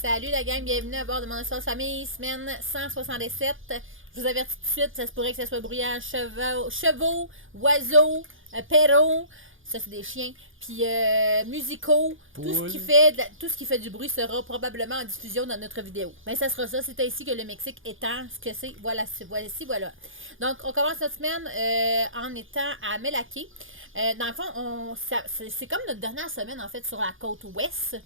Salut la gang, bienvenue à bord de mon espace famille, semaine 167. Je vous avertis tout de suite, ça se pourrait que ça soit bruyant, chevaux, oiseaux, perros, ça c'est des chiens, puis musicaux, tout ce qui fait du bruit sera probablement en diffusion dans notre vidéo. Mais ça sera ça, c'est ainsi que le Mexique étant ce que c'est, voilà. Donc on commence cette semaine en étant à Melaké. Dans le fond, c'est comme notre dernière semaine en fait sur la côte ouest.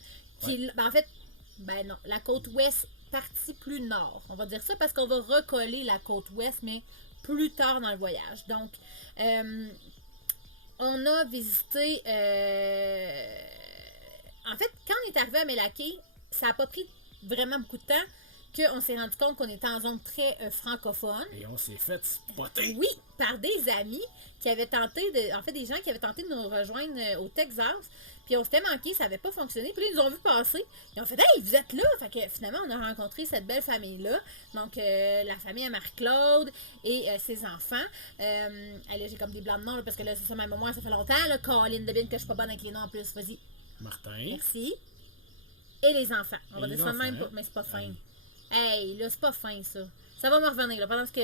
Non, la côte ouest partie plus nord. On va dire ça parce qu'on va recoller la côte ouest, mais plus tard dans le voyage. Donc, on a visité... En fait, quand on est arrivé à Melaké, ça n'a pas pris vraiment beaucoup de temps qu'on s'est rendu compte qu'on était en zone très francophone. Et on s'est fait spotter. Oui, par des amis qui avaient tenté de... En fait, des gens qui avaient tenté de nous rejoindre au Texas. Puis on s'était manqué, ça n'avait pas fonctionné. Puis là, ils nous ont vu passer. Ils ont fait « Hey, vous êtes là! » Fait que finalement, on a rencontré cette belle famille-là. Donc, la famille à Marie-Claude et ses enfants. Là, j'ai comme des blancs de nom, là, parce que là, c'est ça, même moi, ça fait longtemps. Là, Caroline, devine que je suis pas bonne avec les noms en plus. Vas-y. Martin. Merci. Et les enfants. On va les dire ça de même, mais c'est pas fin. Hey, là, c'est pas fin, ça. Ça va me revenir, là, pendant que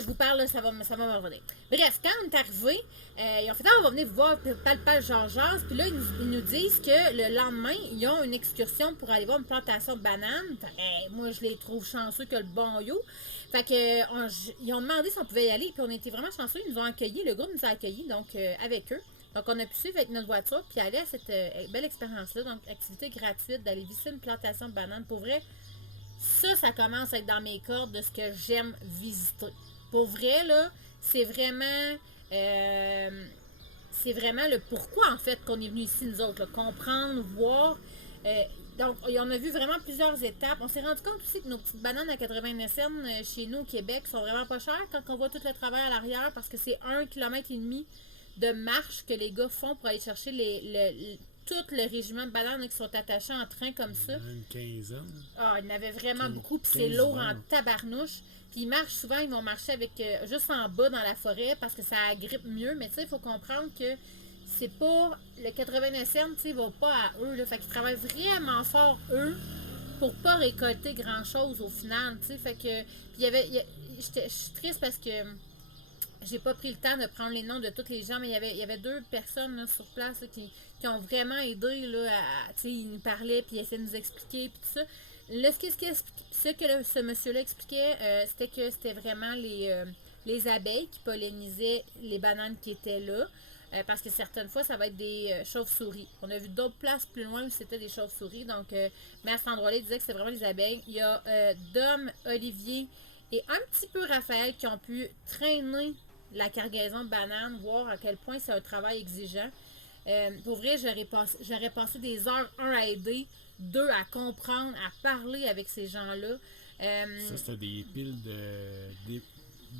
je vous parle, là, ça va me revenir. Bref, quand on est arrivé, ils ont fait on va venir vous voir, palpal, Jean-Jacques. Puis là, ils nous disent que le lendemain, ils ont une excursion pour aller voir une plantation de bananes. Moi, je les trouve chanceux que le bon yo. Fait que, ils ont demandé si on pouvait y aller. Puis on était vraiment chanceux. Ils nous ont accueillis. Le groupe nous a accueillis, donc, avec eux. Donc, on a pu suivre avec notre voiture puis aller à cette belle expérience-là. Donc, activité gratuite d'aller visiter une plantation de bananes. Pour vrai, ça commence à être dans mes cordes de ce que j'aime visiter. Pour vrai, là, c'est vraiment le pourquoi, en fait, qu'on est venu ici, nous autres. Là, comprendre, voir. Donc, on a vu vraiment plusieurs étapes. On s'est rendu compte aussi que nos petites bananes à 89 cents chez nous au Québec sont vraiment pas chères quand on voit tout le travail à l'arrière parce que c'est 1,5 km de marche que les gars font pour aller chercher tout le régiment de bananes qui sont attachés en train comme ça. Une quinzaine. Ah, il y en avait vraiment beaucoup, puis c'est lourd en tabarnouche. Puis ils marchent souvent, ils vont marcher avec juste en bas dans la forêt parce que ça agrippe mieux. Mais tu sais, il faut comprendre que c'est pas... Le 89 cents, tu sais, va pas à eux. Là, fait qu'ils travaillent vraiment fort, eux, pour pas récolter grand-chose au final, tu sais. Fait que... Puis je suis triste parce que... J'ai pas pris le temps de prendre les noms de tous les gens, mais il y avait 2 personnes là, sur place là, qui ont vraiment aidé. Là, ils nous parlaient, puis ils essayaient de nous expliquer, puis tout ça. Là, ce monsieur-là expliquait, c'était que c'était vraiment les abeilles qui pollinisaient les bananes qui étaient là. Parce que certaines fois, ça va être des chauves-souris. On a vu d'autres places plus loin où c'était des chauves-souris. Donc, mais à cet endroit-là, il disait que c'est vraiment les abeilles. Il y a Dom, Olivier et un petit peu Raphaël qui ont pu traîner la cargaison de bananes, voir à quel point c'est un travail exigeant. Pour vrai, j'aurais passé des heures, 1 à aider, 2 à comprendre, à parler avec ces gens-là. Ça, c'était des piles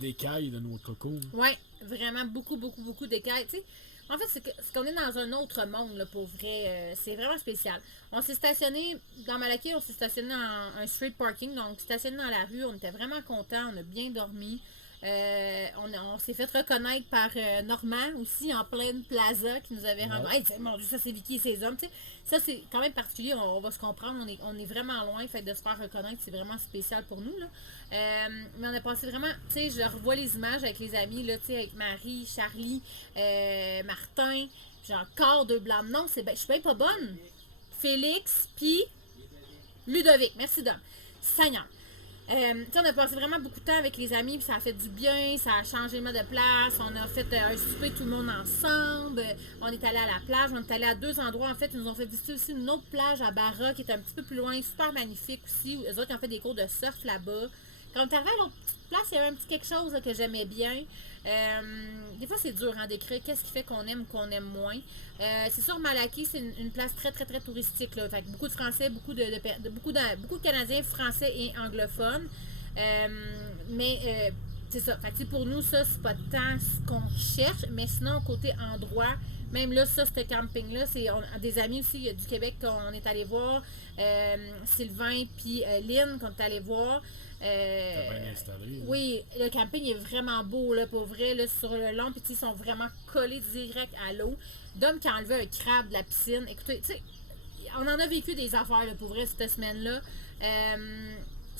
d'écailles de noix de coco. Oui, vraiment beaucoup d'écailles. Tu sais, en fait, c'est qu'on est dans un autre monde, là, pour vrai. C'est vraiment spécial. On s'est stationné, dans Malaké, on s'est stationné en un street parking, donc stationné dans la rue. On était vraiment contents, on a bien dormi. On s'est fait reconnaître par Normand aussi en pleine plaza qui nous avait rendu. Hey, mon Dieu, ça c'est Vicky et ses hommes. T'sais. Ça c'est quand même particulier, on va se comprendre, on est vraiment loin, fait de se faire reconnaître, c'est vraiment spécial pour nous. Là. Mais on a passé vraiment, tu sais, je revois les images avec les amis, là, tu sais, avec Marie, Charlie, Martin, j'ai encore 2 blancs. Non, je suis bien pas bonne. Félix, puis Ludovic. Merci Dom. Seigneur. On a passé vraiment beaucoup de temps avec les amis, puis ça a fait du bien, ça a changé de place. On a fait un souper tout le monde ensemble. On est allé à la plage, on est allé à 2 endroits. En fait, ils nous ont fait visiter aussi une autre plage à Barra qui est un petit peu plus loin, super magnifique aussi. Eux autres, ils ont fait des cours de surf là-bas. Quand on est arrivé à l'autre petite place, il y avait un petit quelque chose là, que j'aimais bien. Des fois, c'est dur d'écrire qu'est-ce qui fait qu'on aime ou qu'on aime moins. C'est sûr, Malaké, c'est une place très, très, très touristique. Là. Fait que beaucoup de Français, beaucoup de Canadiens français et anglophones. C'est ça. Fait que pour nous, ça, c'est pas tant ce qu'on cherche. Mais sinon, côté endroit, même là, ça, ce camping-là, c'est des amis aussi du Québec qu'on est allé voir. Sylvain puis Lynn qu'on est allé voir. T'as bien installé. Oui, le camping est vraiment beau, là, pour vrai, là, sur le long, puis ils sont vraiment collés direct à l'eau. Dom qui a enlevé un crabe de la piscine. Écoutez, tu sais, on en a vécu des affaires, là, pour vrai, cette semaine-là.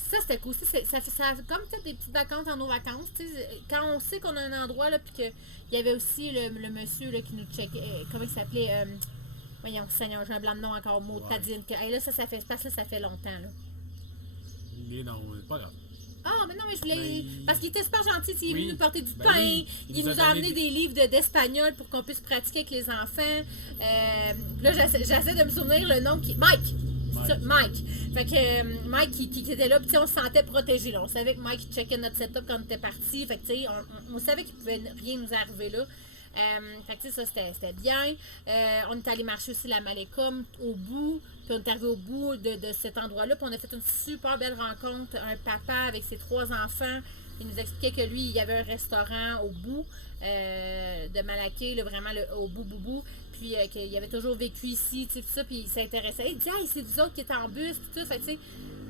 Ça, c'était cool. Ça a comme peut-être des petites vacances dans nos vacances. Quand on sait qu'on a un endroit, là, puis qu'il y avait aussi le monsieur là, qui nous checkait. Comment il s'appelait voyons, Seigneur, j'ai un blanc de nom encore, mot Tadine. Là, ça fait espace, là, ça fait longtemps. Là. Mais non, pas grave. Ah, mais non, mais je voulais. Parce qu'il était super gentil. Il est venu nous porter du pain. Oui. Il nous a amené des livres d'espagnol pour qu'on puisse pratiquer avec les enfants. Là, j'essaie de me souvenir le nom qui. Mike. Fait que Mike qui était là, puis on se sentait protégé. Là. On savait que Mike checkait notre setup quand on était parti. Fait que on savait qu'il pouvait rien nous arriver là. Fait que ça c'était bien. On est allé marcher aussi la Malécom au bout. Puis on est arrivé au bout de cet endroit-là. Puis on a fait une super belle rencontre. Un papa avec ses 3 enfants. Il nous expliquait que lui, il y avait un restaurant au bout de Malaquais, là, vraiment au bout. Puis qu'il avait toujours vécu ici, tu sais, tout ça, puis il s'intéressait. Il dit, hey, c'est vous autres qui êtes en bus, puis tout. Fait que, tu sais,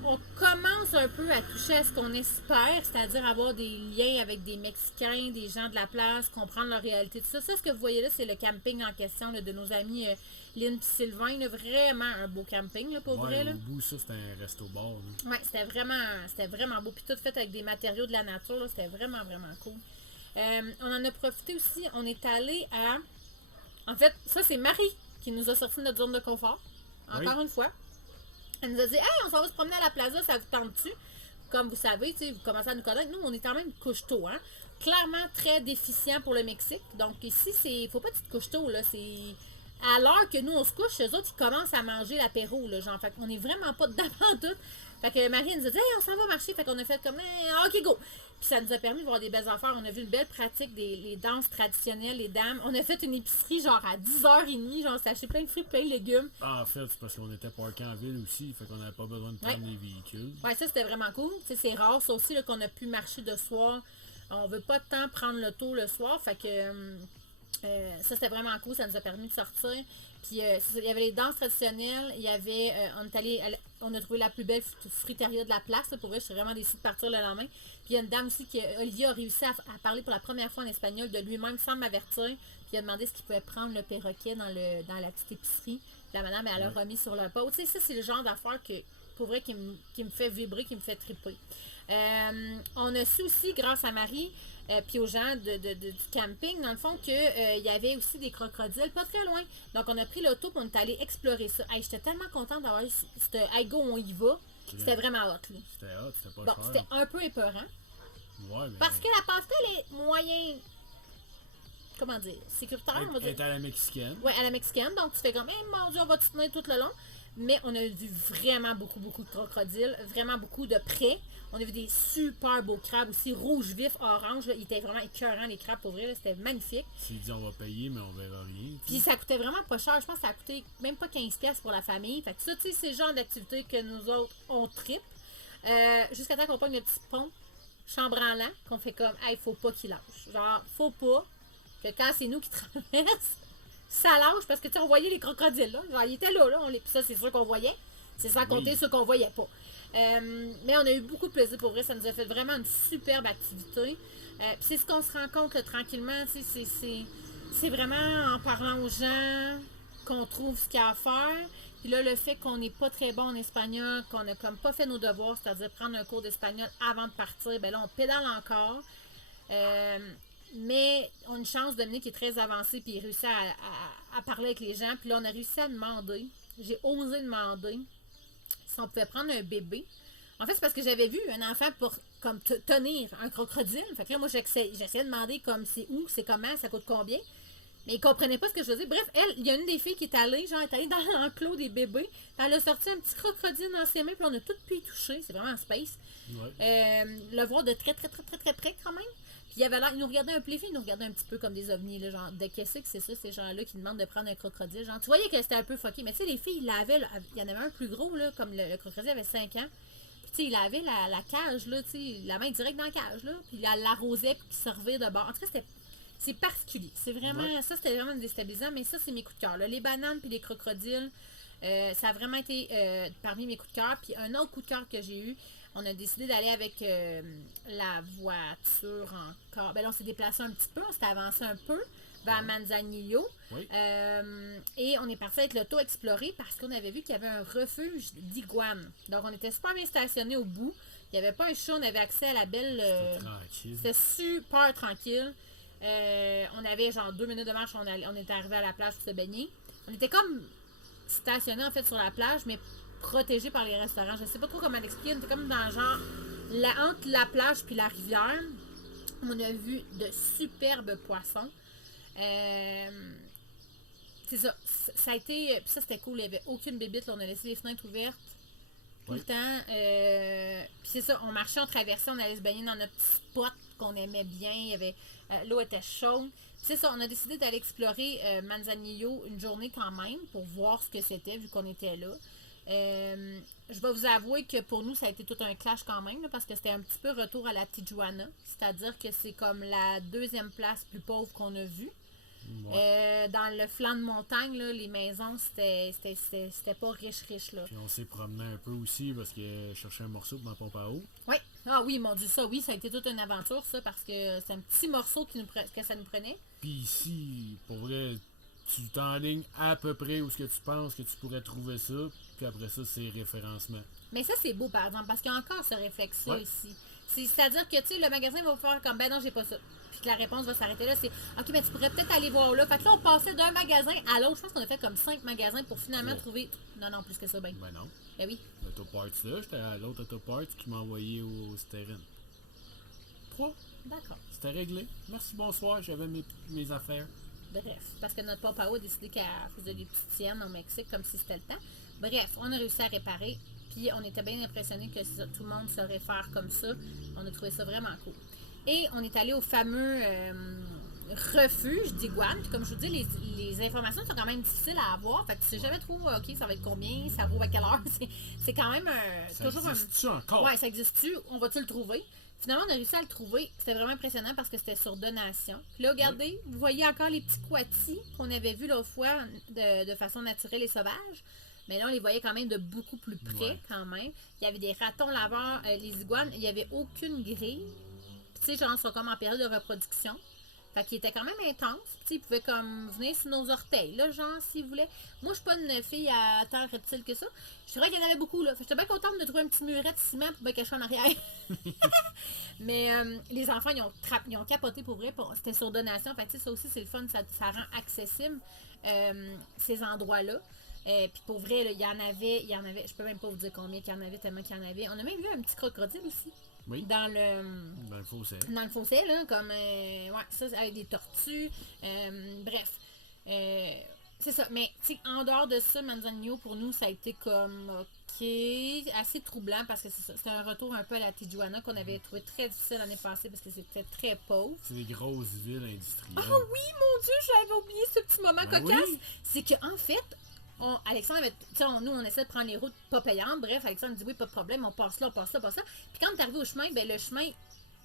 on commence un peu à toucher à ce qu'on espère, c'est-à-dire avoir des liens avec des Mexicains, des gens de la place, comprendre leur réalité, tout ça. Ça, ce que vous voyez là, c'est le camping en question là, de nos amis Lynn et Sylvain. Là, vraiment un beau camping, là, pour vrai. Là. Au bout, ça, c'était un resto-bar. Oui, c'était vraiment beau. Puis tout fait avec des matériaux de la nature, là, c'était vraiment, vraiment cool. On en a profité aussi, on est allé à... En fait, ça, c'est Marie qui nous a sorti de notre zone de confort. Encore une fois. Elle nous a dit, hey, on s'en va se promener à la plaza, ça vous tente-tu? Comme vous savez, vous commencez à nous connaître. Nous, on est quand même couche-tôt, hein? Clairement très déficient pour le Mexique. Donc, ici, il faut pas que tu te couches tôt, là. C'est à l'heure que nous, on se couche, eux autres, ils commencent à manger l'apéro, là. Genre, fait qu'on est vraiment pas dedans en tout. Fait que Marie, elle nous a dit, hey, on s'en va marcher. Fait qu'on a fait comme, OK, go. Puis ça nous a permis de voir des belles affaires. On a vu une belle pratique des danses traditionnelles, les dames. On a fait une épicerie genre à 10h30. Genre, on s'est acheté plein de fruits, plein de légumes. En fait, c'est parce qu'on était parqués en ville aussi. Fait qu'on n'avait pas besoin de prendre des véhicules. Ouais, ça, c'était vraiment cool. Tu sais, c'est rare, ça aussi, là, qu'on a pu marcher de soir. On veut pas tant prendre l'auto le soir. Fait que ça, c'était vraiment cool. Ça nous a permis de sortir. Puis, il y avait les danses traditionnelles. Il y avait... on a trouvé la plus belle fruiteria de la place. Là, pour vrai, je suis vraiment déçue de partir le lendemain. Puis, il y a une dame aussi Olivier a réussi à parler pour la première fois en espagnol de lui-même sans m'avertir. Puis, il a demandé ce qu'il pouvait prendre le perroquet dans la petite épicerie. La madame, elle l'a remis sur le pot. Tu sais, ça, c'est le genre d'affaire que, pour vrai, qui me fait vibrer, qui me fait triper. On a su aussi, grâce à Marie, puis aux gens du camping, dans le fond, qu'il y avait aussi des crocodiles pas très loin. Donc, on a pris l'auto pour on est allé explorer ça. Hey, j'étais tellement contente d'avoir eu ce hey go, on y va. C'était vraiment hot, là. C'était hot, c'était pas bon, cher. c'était un peu épeurant. Ouais, mais... Parce que la pastel est moyen... Comment dire? Sécuritaire, on va dire. Elle est à la mexicaine. Ouais, à la mexicaine. Donc, tu fais comme, mon Dieu, on va te tenir tout le long. Mais on a vu vraiment beaucoup de crocodiles. Vraiment beaucoup de près. On a vu des super beaux crabes aussi, rouge vif, orange. Là. Ils étaient vraiment écœurants, les crabes, pour vrai. C'était magnifique. S'il dit on va payer, mais on verra rien. Puis ça coûtait vraiment pas cher. Je pense que ça a coûté même pas 15$ pour la famille. Fait que ça, tu sais, c'est le genre d'activité que nous autres, on tripe. Jusqu'à temps qu'on pogne le petit pont chambranlant, qu'on fait comme, hey, faut pas qu'il lâche. Genre, faut pas que quand c'est nous qui traversent, ça lâche parce que tu sais, on voyait les crocodiles là. Genre, ils étaient là. Puis ça, c'est sûr qu'on voyait. C'est sans compter ceux qu'on voyait pas. Mais on a eu beaucoup de plaisir pour vrai. Ça nous a fait vraiment une superbe activité. Puis c'est ce qu'on se rend compte là, tranquillement. C'est vraiment en parlant aux gens qu'on trouve ce qu'il y a à faire. Puis là, le fait qu'on n'est pas très bon en espagnol, qu'on n'a comme pas fait nos devoirs, c'est-à-dire prendre un cours d'espagnol avant de partir, ben là, on pédale encore. Mais on a une chance, Dominique est très avancé, puis il réussit à parler avec les gens. Puis là, on a réussi à demander, j'ai osé demander si on pouvait prendre un bébé. En fait, c'est parce que j'avais vu un enfant pour comme tenir un crocodile. Fait que là, moi, j'essayais de demander comme c'est où, c'est comment, ça coûte combien. Mais ils comprenaient pas ce que je faisais. Bref, il y a une des filles qui est allée, genre, elle est allée dans l'enclos des bébés. Elle a sorti un petit crocodile dans ses mains, puis on a tout pu y toucher. C'est vraiment un space. Ouais. Le voir de très près quand même. Puis il avait l'air, il nous regardait un peu, les filles, ils nous regardaient un petit peu comme des ovnis, là, genre, de qu'est-ce que c'est ça, ces gens-là qui demandent de prendre un crocodile. Genre, tu voyais que c'était un peu fucké. Mais tu sais, les filles, il y en avait un plus gros, là, comme le crocodile avait 5 ans. Puis tu sais, il avait la cage, là, tu sais, la main directe dans la cage, là. Puis il l'arrosait, puis il servait de bord. En tout cas, c'est particulier. C'est vraiment, ça, c'était vraiment déstabilisant, mais ça, c'est mes coups de cœur. Là. Les bananes puis les crocodiles, ça a vraiment été parmi mes coups de cœur. Puis un autre coup de cœur que j'ai eu, on a décidé d'aller avec la voiture encore. Ben là, on s'est déplacé un petit peu, on s'est avancé un peu. vers Manzanillo. Oui. Et on est parti avec l'auto explorer parce qu'on avait vu qu'il y avait un refuge d'iguanes. Donc, on était super bien stationnés au bout. Il n'y avait pas un chat, on avait accès à la belle... C'était tranquille. C'était super tranquille. On avait genre 2 minutes de marche, on était arrivé à la plage pour se baigner. On était comme stationnés en fait sur la plage, mais protégés par les restaurants. Je sais pas trop comment l'expliquer. On était comme dans genre entre la plage puis la rivière. On a vu de superbes poissons. C'est ça. Ça a été. Puis ça, c'était cool. Il n'y avait aucune bébite. Là, on a laissé les fenêtres ouvertes tout le temps. Puis c'est ça. On marchait, on traversait, on allait se baigner dans notre petit spot qu'on aimait bien. Il y avait, l'eau était chaude. Puis c'est ça. On a décidé d'aller explorer Manzanillo une journée quand même pour voir ce que c'était vu qu'on était là. Je vais vous avouer que pour nous, ça a été tout un clash quand même, là, parce que c'était un petit peu retour à la Tijuana. C'est-à-dire que c'est comme la 2e place plus pauvre qu'on a vue. Ouais. Dans le flanc de montagne, là, les maisons, c'était pas riche, là. Puis on s'est promené un peu aussi parce que je cherchais un morceau pour ma pompe à eau. Oui. Ah oui, mon Dieu, ça, oui, ça a été toute une aventure, ça, parce que c'est un petit morceau que ça nous prenait. Puis ici, pour vrai, tu t'enlignes à peu près où ce que tu penses que tu pourrais trouver ça, puis après ça, c'est référencement. Mais ça, c'est beau, par exemple, parce qu'il y a encore ce réflexe-là ici. C'est-à-dire que, tu sais, le magasin va vous faire comme, ben non, j'ai pas ça. Puis que la réponse va s'arrêter là, c'est, OK, mais tu pourrais peut-être aller voir là. Fait que là, on passait d'un magasin à l'autre. Je pense qu'on a fait comme 5 magasins pour finalement trouver... Non, plus que ça, ben. Ben non. Ben oui. L'autoparts là, j'étais à l'autre autoparts qui m'a envoyé au Sterren. 3. D'accord. C'était réglé. Merci, bonsoir, j'avais mes affaires. Bref, parce que notre papa a décidé qu'elle faisait des petites siennes au Mexique comme si c'était le temps. Bref, on a réussi à réparer. Puis on était bien impressionnés que tout le monde saurait faire comme ça. On a trouvé ça vraiment cool. Et on est allé au fameux refuge d'iguanes. Puis comme je vous dis, les informations sont quand même difficiles à avoir. Fait que tu sais jamais trop, OK, ça va être combien, ça roule à quelle heure. C'est quand même toujours un... Ça existe-tu encore? Ouais, ça existe-tu? On va-tu le trouver? Finalement, on a réussi à le trouver. C'était vraiment impressionnant parce que c'était sur donation. Puis là, regardez, vous voyez encore les petits coatis qu'on avait vus l'autre fois de façon naturelle et sauvage. Mais là, on les voyait quand même de beaucoup plus près, quand même. Il y avait des ratons laveurs, les iguanes, il n'y avait aucune grille. Puis, tu sais, genre, ils sont comme en période de reproduction. Fait qu'il était quand même intense. Puis, tu sais, ils pouvaient comme venir sur nos orteils, là, genre, s'ils voulaient. Moi, je suis pas une fille à tant reptile que ça. Je dirais qu'il y en avait beaucoup, là. Fait que j'étais bien contente de trouver un petit muret de ciment pour me cacher en arrière. Mais les enfants, ils ont capoté pour vrai. C'était sur donation. Fait que, tu sais, ça aussi, c'est le fun. Ça rend accessible ces endroits-là. Puis pour vrai, il y en avait, je peux même pas vous dire combien qu'il y en avait, tellement qu'il y en avait. On a même vu un petit crocodile aussi. Oui. Dans le fossé. Dans le fossé, là, comme, ça, avec des tortues. Bref. C'est ça. Mais, tu sais, en dehors de ça, Manzanillo, pour nous, ça a été comme, OK, assez troublant parce que c'est ça. C'était un retour un peu à la Tijuana qu'on avait trouvé très difficile l'année passée parce que c'était très pauvre. C'est des grosses villes industrielles. Ah oui, mon Dieu, j'avais oublié ce petit moment cocasse. Oui. C'est qu'en fait, Alexandre avait, nous, on essaie de prendre les routes pas payantes. Bref, Alexandre dit oui, pas de problème, on passe là, on passe ça, on passe ça. Puis quand on est arrivé au chemin, ben le chemin,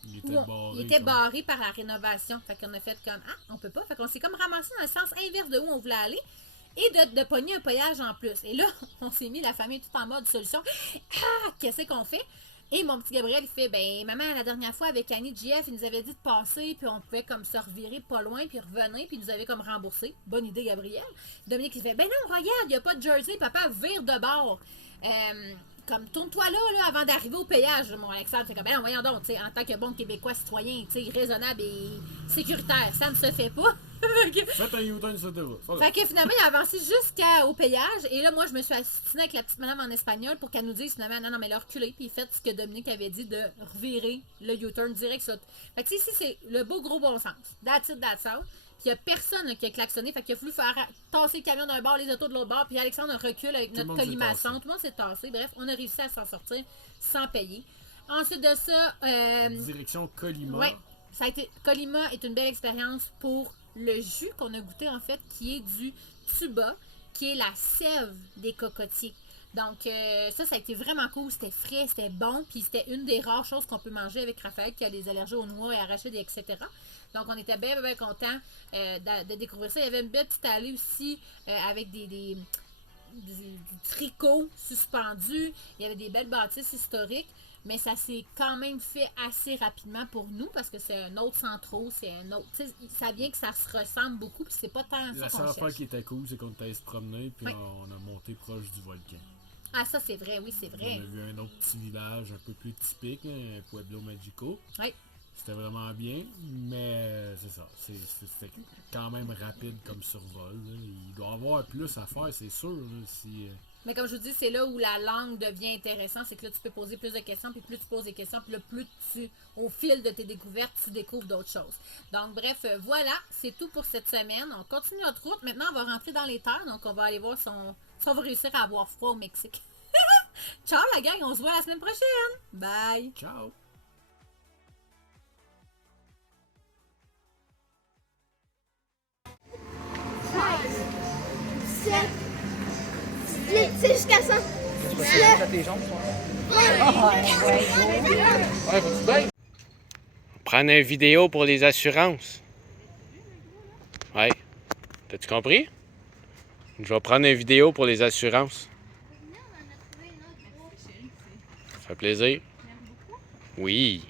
il était barré par la rénovation. Fait qu'on a fait comme, on peut pas. Fait qu'on s'est comme ramassé dans le sens inverse de où on voulait aller. Et de pogner un paillage en plus. Et là, on s'est mis la famille tout en mode solution. Qu'est-ce qu'on fait? Et mon petit Gabriel, il fait, ben, maman, la dernière fois, avec Annie GF, il nous avait dit de passer, puis on pouvait comme se revirer pas loin, puis revenir, puis il nous avait comme remboursé. Bonne idée, Gabriel. Dominique, il fait, ben non, regarde, il n'y a pas de jersey, papa, vire de bord. Comme, tourne-toi là, avant d'arriver au péage. Mon Alexandre fait comme, ben non, voyons donc, en tant que bon Québécois citoyen, raisonnable et sécuritaire, ça ne se fait pas. Faites un U-turn sur deux. Fait que finalement, il a avancé jusqu'au péage. Et là, moi, je me suis assistinée avec la petite madame en espagnol pour qu'elle nous dise finalement, non, mais là, reculez. Puis faites ce que Dominique avait dit de revirer le U-turn direct sur. Fait que ici, c'est le beau gros bon sens. That's it, that's all. Puis il n'y a personne qui a klaxonné. Fait qu'il a voulu faire tasser le camion d'un bord, les autos de l'autre bord. Puis Alexandre recule avec notre colimaçon. Tout le monde s'est tassé. Bref, on a réussi à s'en sortir sans payer. Ensuite de ça. Direction Colima. Ouais. Ça a été. Colima est une belle expérience pour le jus qu'on a goûté, en fait, qui est du tuba, qui est la sève des cocotiers. Donc, ça a été vraiment cool. C'était frais, c'était bon. Puis, c'était une des rares choses qu'on peut manger avec Raphaël, qui a des allergies aux noix et arachides, etc. Donc, on était bien, bien contents de découvrir ça. Il y avait une belle petite allée aussi avec des du tricot suspendu. Il y avait des belles bâtisses historiques. Mais ça s'est quand même fait assez rapidement pour nous parce que c'est un autre centre, c'est un autre. Ça vient que ça se ressemble beaucoup, puis c'est pas tant La ça seule qu'on affaire cherche. qui était cool, c'est qu'on était allé se promener, puis Oui. on a monté proche du volcan. Ah, ça c'est vrai, oui, c'est On vrai. a vu un autre petit village un peu plus typique, un Pueblo Magico. Oui. C'était vraiment bien, mais c'est ça. C'était quand même rapide comme survol. Là. Il doit y avoir plus à faire, c'est sûr. Là, si, Mais comme je vous dis, c'est là où la langue devient intéressante, c'est que là, tu peux poser plus de questions, puis plus tu poses des questions, puis là, plus tu, au fil de tes découvertes, tu découvres d'autres choses. Donc, bref, voilà, c'est tout pour cette semaine. On continue notre route. Maintenant, on va rentrer dans les terres, donc on va aller voir si on va réussir à avoir froid au Mexique. Ciao la gang, on se voit la semaine prochaine. Bye! ciao! 7, 8, c'est jusqu'à 100. Tu vas te tes jambes, toi? Prendre une vidéo pour les assurances. Ouais. T'as-tu compris? Je vais prendre une vidéo pour les assurances. Ça fait plaisir. Oui.